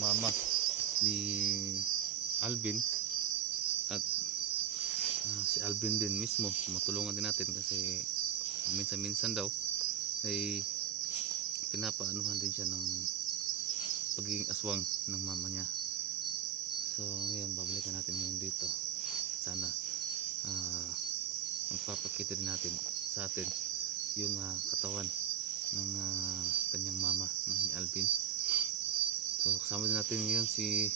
mama ni Alvin. At ah, si Alvin din mismo matulungan din natin kasi minsan-minsan daw ay pinapaanuhan din siya ng pagiging aswang ng mama niya. So ngayon babalikan natin ngayon dito. Sana ah magpapakita din natin sa atin yung ah, katawan ng ah, kanyang mama no, ni Alvin kasama din natin ngayon si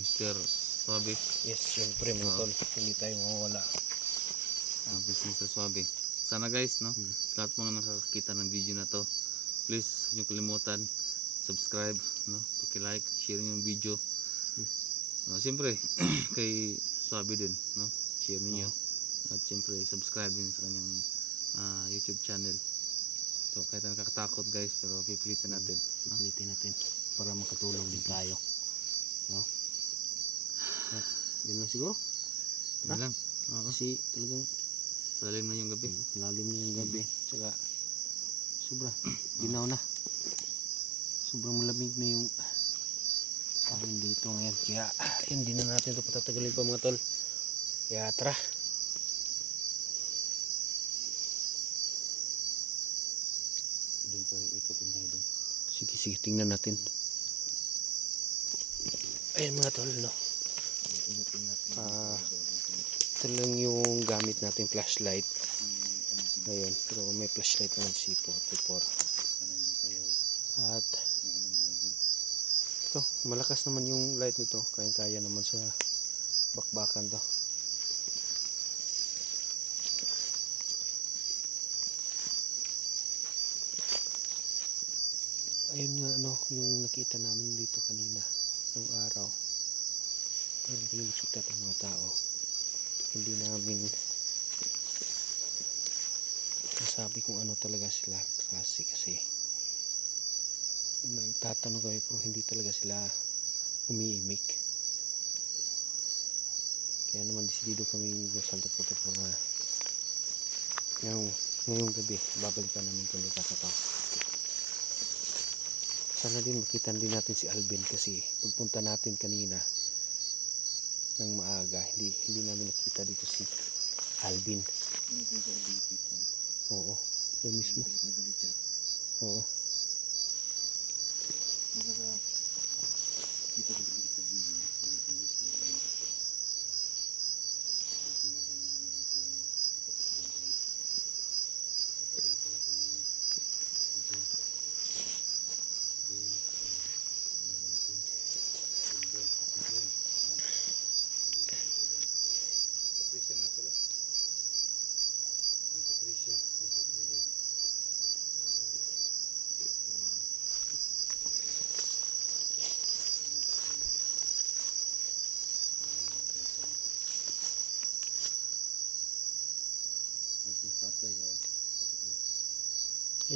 Mr. Suave Yes, syempre mga Oo. tol. Hindi tayo mawawala. uh, Mr. Suave sana guys no Hmm. lahat mga nakakakita ng video na to please huwag kalimutan subscribe no paki-like share niyo yung video no, siyempre kay Suave din no share niyo at siyempre subscribe din sa kanyang ah, YouTube channel so kahit na nakakatakot guys pero pipilitan natin no? Pilitin natin para makatulong din tayo. No? At yun lang siguro. Yun lang oo Kasi talagang palalim na yung gabi lalim na yung gabi. Tsaka sobra. Ginaw na. Sobrang malamig na yung hangin dito ngayon. Kaya ah, hindi na natin ito patatagalin pa mga tol. Kaya tara. Pa ikotin tayo doon Sige, sige. Tingnan natin. Ayan mga tol, no? Ah, ito lang yung gamit nating flashlight. Ngayon, pero may flashlight naman si 44. At ito, malakas naman yung light nito. Kaya-kaya naman sa bakbakan to. Ayun nga ano, yung nakita namin dito kanina, ng araw. Parang pinagsutat ang mga tao. Hindi namin masabi kung ano talaga sila klase kasi nagtatanong kami pero hindi talaga sila umiimik. Kaya naman desidido kami ng Santa Protocol na ngayong, ngayong gabi babalikan namin kung nagkakataon. Sana din makita din natin si Alvin kasi pagpunta natin kanina ng maaga, hindi hindi namin nakita dito si Alvin. Oo, yun mismo. Oo.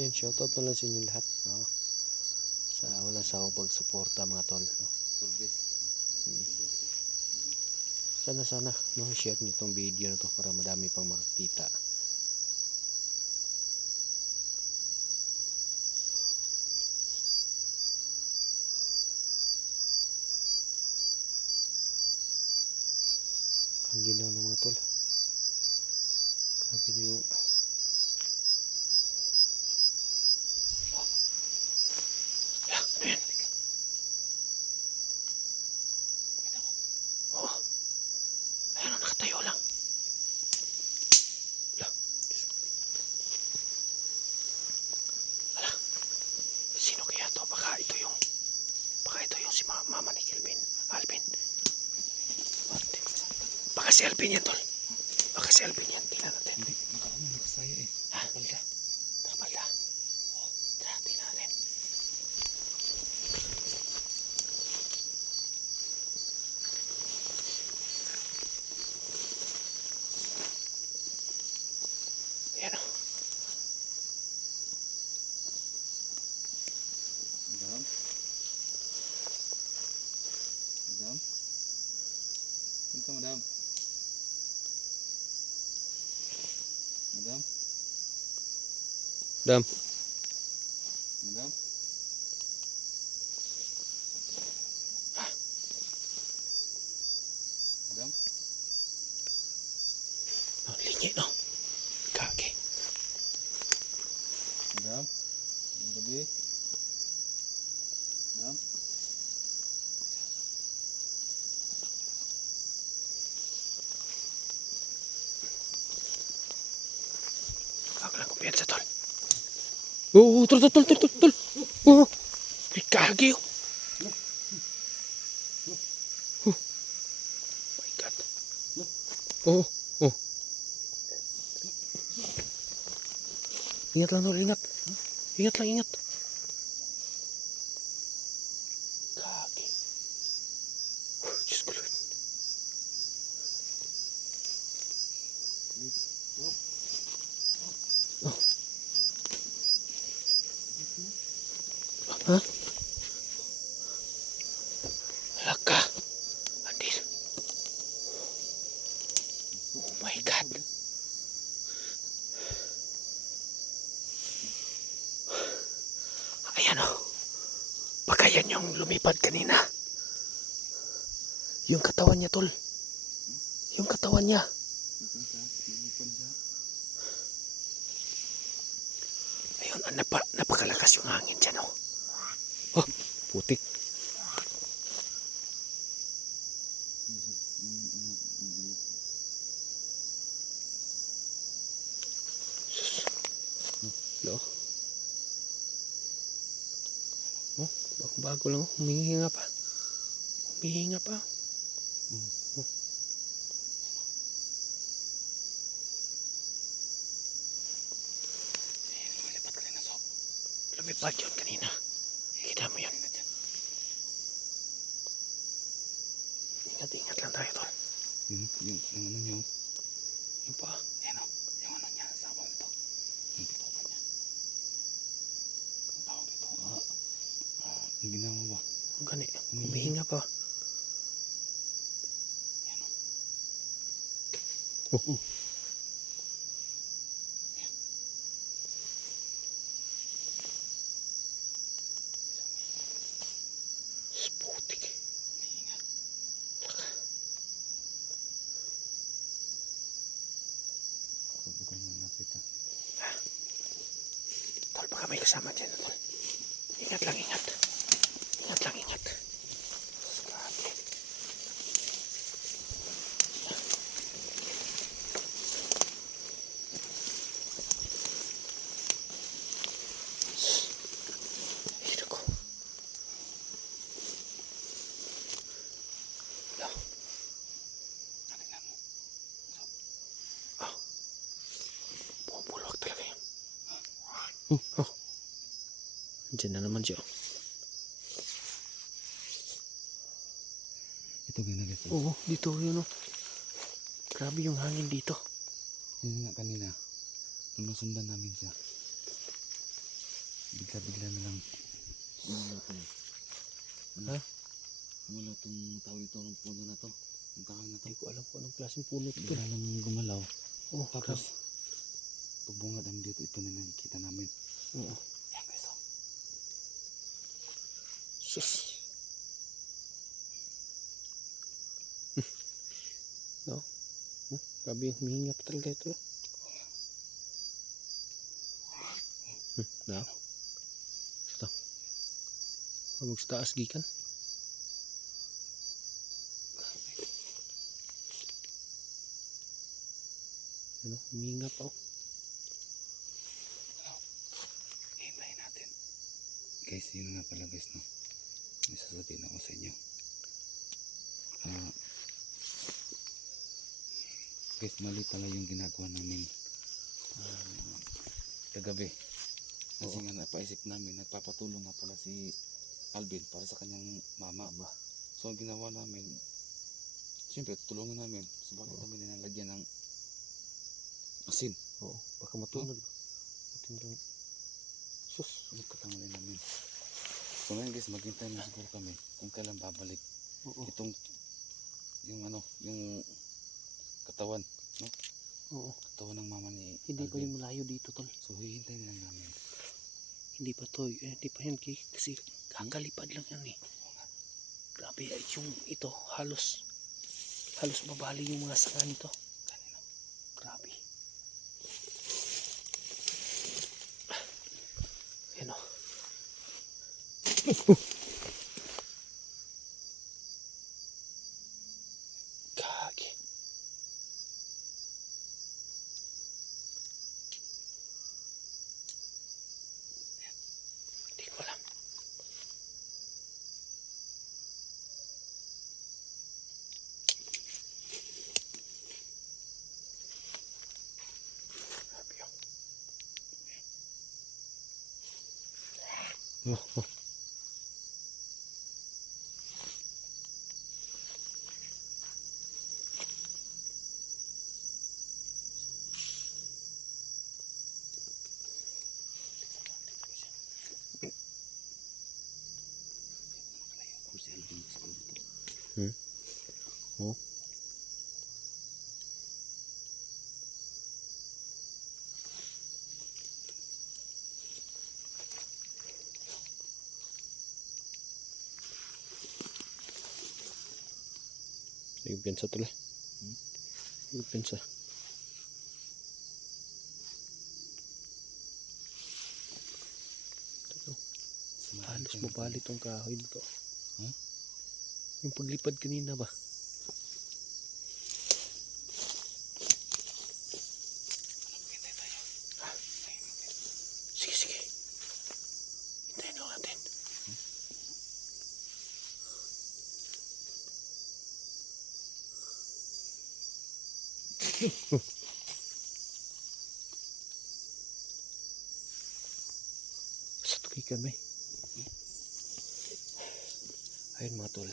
Ayan, shoutout na lang sa inyo lahat. No? Sa walang sawang pagsuporta mga tol. No? Sana sana no, share niyo tong video na to para madami pang makakita. Ang ginaw ng mga tol. Grabe na yung Yan, ano yan? Oo. Ayan, nakatayo lang. Ala. Ala, sino kaya to? Baka ito yung, baka ito yung si ma- mama ni Kelvin, Alvin. Baka si Alvin yan, tol. Baka si Alvin yan. Đâm. Đâm. Đâm. Lên nhẹ đâu. Kì. Đâm. Đâm đi. Đâm. Piensa todo. Oh, tol, tol, tol, tol, tol, tol. Oo. May kagi, oh. Oh. My God. Oo, oh. Ingat lang, tol, ingat. Ingat lang, ingat. Kagi. Oh, Diyos ko, Lord. Ha? Laka. Andil. Oh my God. Ayan o. Yan yung lumipad kanina. Yung katawan niya, tol. Yung katawan niya. Ayun, ah, napa, napakalakas yung hangin dyan, oh. Oh, putik. Sus. Lo. Oh, bagong bago lang. Humihinga pa. Humihinga pa. Sob. Lumipad yun kanina. Kita mo yun. Ingat, ingat lang tayo, tol. Yung, yung, yung ano niyo. Yung pa. Yan o. Yung ano niya. Sabang ito. Yung bituka niya. Ang tawag ito. Ah, ah, ang ginawa ba? Gani. Humihinga pa. Oh. oh. saman til Diyan na naman siya. Ito ginagas. Oh. Oo, dito yun oh. Grabe yung hangin dito. Yun nga kanina. Nung nasundan namin siya. Bigla-bigla na lang. Wala to. Ha? Wala tong tao ito ng puno na to. Ang tao na to. Hindi ko alam kung anong klaseng puno ito. Bigla lang gumalaw. Oh, Tapos, pagbungad namin dito, ito na nakikita namin. Oo. Yan guys, oh. Sus. no? Oh, grabe humihinga pa talaga ito. Hmm, no? Ito. Pagod sa taas gikan. Ano, humihinga pa oh. Hintayin natin. Guys, yun nga pala guys, no. May sasabihin ako sa inyo. Ah, guys, mali pala yung ginagawa namin ah, kagabi. Kasi nga napaisip namin, nagpapatulong nga pala si Alvin para sa kanyang mama. So, ang ginawa namin, siyempre, tutulungan namin. So, bakit namin nilalagyan ng asin? Oo, baka matulog. Matulog. Sus. Nagkakamali namin. So ngayon guys, maghintay na siguro kami kung kailan babalik Oo. itong yung ano, yung katawan, no? Oo. Katawan ng mama ni Hindi pa Alvin. yung malayo dito, tol. So hihintayin lang namin. Hindi pa to, eh, hindi pa yan kasi kakalipad lang yan eh. Grabe, ay, yung ito, halos, halos mabali yung mga sanga nito. Grabe. Yan o. Oh. Yung pensa tuloy. Yung pensa. Halos mabali tong kahoy dito. Hmm? Yung paglipad kanina ba? Ah. Sige, sige. Hintayin lang natin. Sa tukikan may. Ayun mga tol.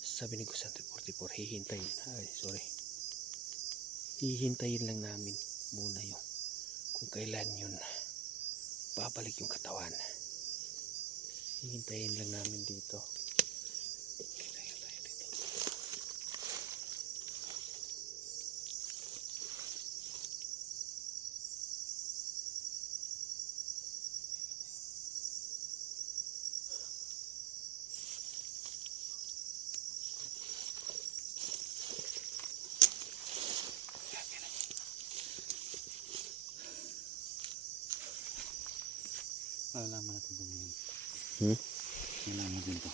Sabi ni Gusante 44, hihintayin. Ay, sorry. Hihintayin lang namin muna yung kung kailan yun babalik yung katawan. Hihintayin lang namin dito. Hintayin tayo dito. Malalaman natin kung yun. Hmm? Malalaman din to.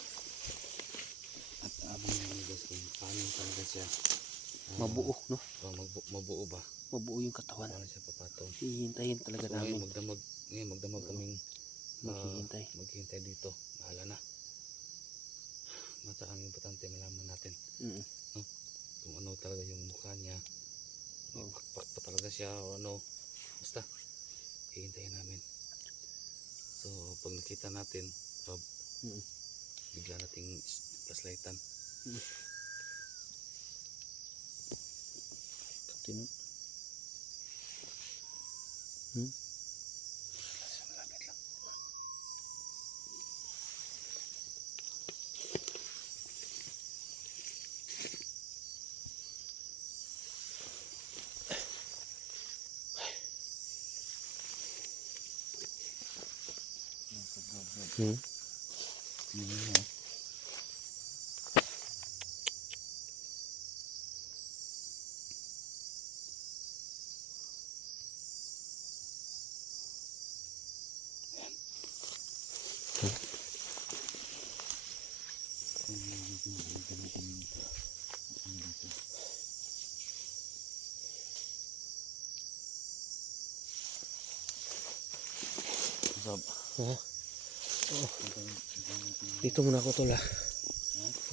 At abang naman guys kung paano talaga siya. ah, Mabuo, no? oh, magbu- mabuo ba? Mabuo yung katawan. Paano siya papatong? Hihintayin talaga So ngayon namin. magdamag, ngayon magdamag kaming ah, Maghihintay. maghihintay dito. Bahala na. Basta ang importante malaman natin Mm. kung ano talaga yung mukha niya. Oh. pakpak pa talaga siya o ano. Basta, hihintayin namin. So, pag nakita natin, Rob, Mm. bigla nating flashlightan. Tino. Hmm? Lang. Hmm? Yun yun, oh. Dito muna ako tol ah.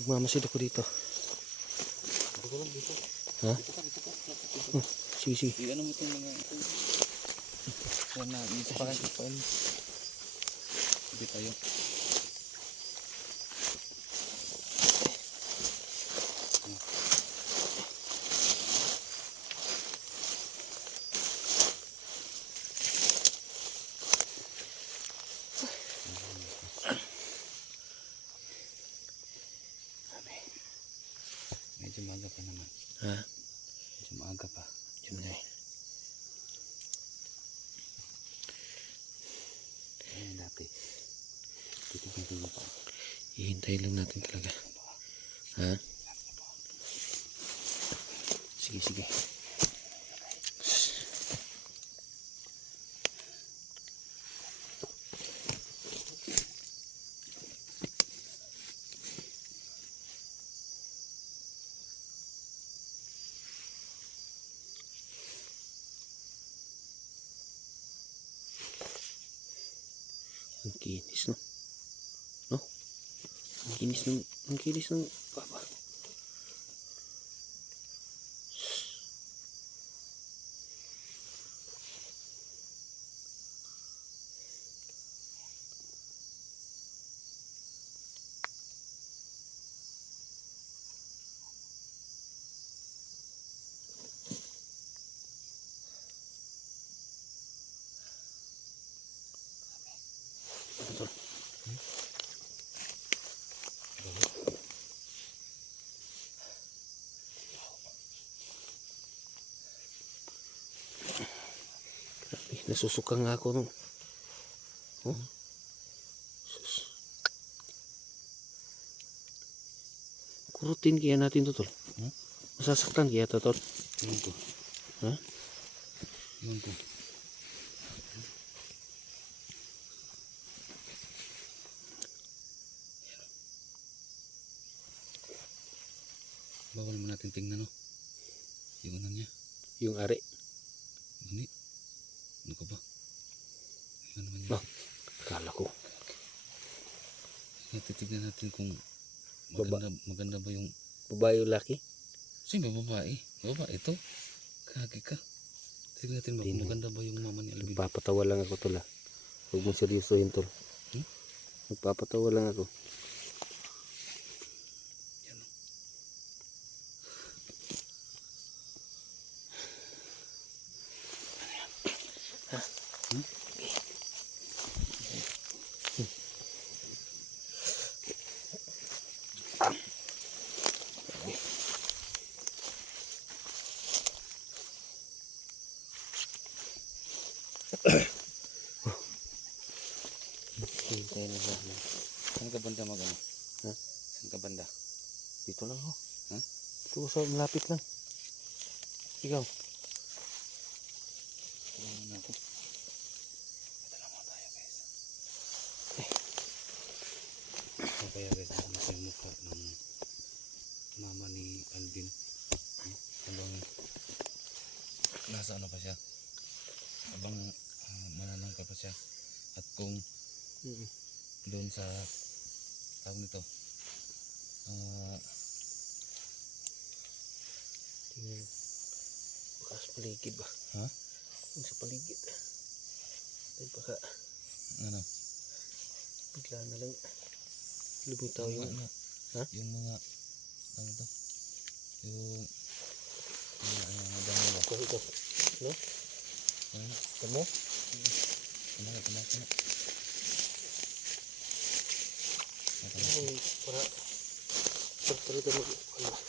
Magmamasid ako dito. dito lang dito. Ha? Dito ka, dito ka. Hmm. Sige, sige. Iyan mo itong mga dito pa Dito tayo. Medyo maaga pa naman. Ha? Medyo maaga pa. Yun nga eh. Ayun dati. Titignan ko pa. Hihintayin lang natin talaga. Ha? Sige, sige. Ang kinis, no? No? Ang kinis ng... Nasusuka nga ako nung. Oh. Sus. Kurutin kaya natin to tol. Hmm? Masasaktan kaya to tol. Yun ko. Ha? Yun ko. Bawal mo natin tingnan no. Yung ano niya. Yung ari. Ka ba? Ano naman Ba? niya? Kala ko. Titignan natin kung Baba. maganda, maganda ba yung... Babae o laki? Sino ba babae? Babae ito. Kagi ka. Tignan natin ba kung maganda ba yung mama ni Alvin. Nagpapatawa lang ako tol ah. Huwag mong seryosohin tol. Hmm? Nagpapatawa lang ako. Yan o. Hintayin na lang. Saan ka banda mag ano? Ha? Saan ka banda? Dito lang ako. Ha? Dito ko sa malapit lang. Ikaw. Tulungan na ako. Ito lang mga tayo guys. Okay kaya guys, ano na yung mukha ng mama ni Alvin. Habang nasa ano pa siya. Habang uh, mananangka pa siya. At kung Mm. doon sa tawag nito ah Tingnan. Baka sa paligid ba? ha? Yung sa paligid. Ay baka ano? bigla na lang lumitaw yung, mga, Ha? yung mga ano to? Yung yung ano mga damo ba? Ito, ito. No? Ano? Tamo? Kumaga, kumaga, kumaga. Ay, para para talaga mag ano.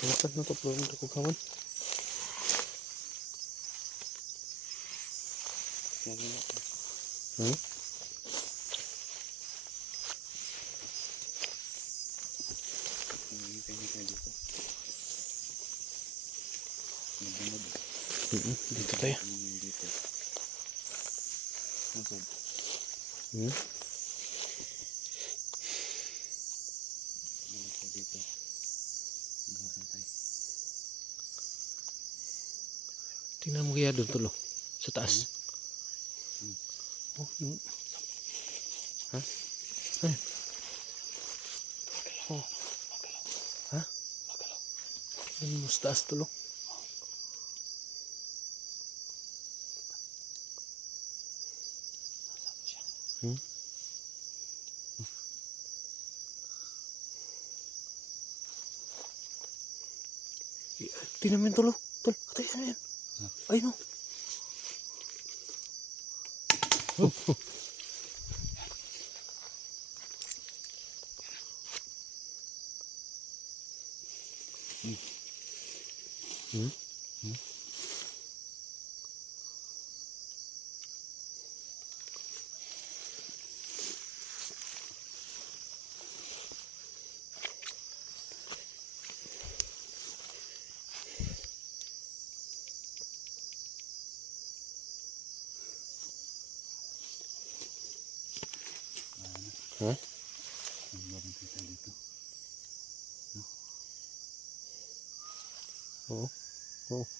Kalapan na to, pero ko kawan. Hmm? Mm Dito tayo. Dito. Nasaan? Hmm? Balik tayo dito. Balik tayo. Tingnan mo kaya doon tulo. Sa taas. Hmm. Oh, yung... Ha? Ay. Oh. Ha? Yung mas taas tulo. Hmm? Tingnan mo yung tulo. Atay, ano yan? Ay, no. Dito. Oo. Oo.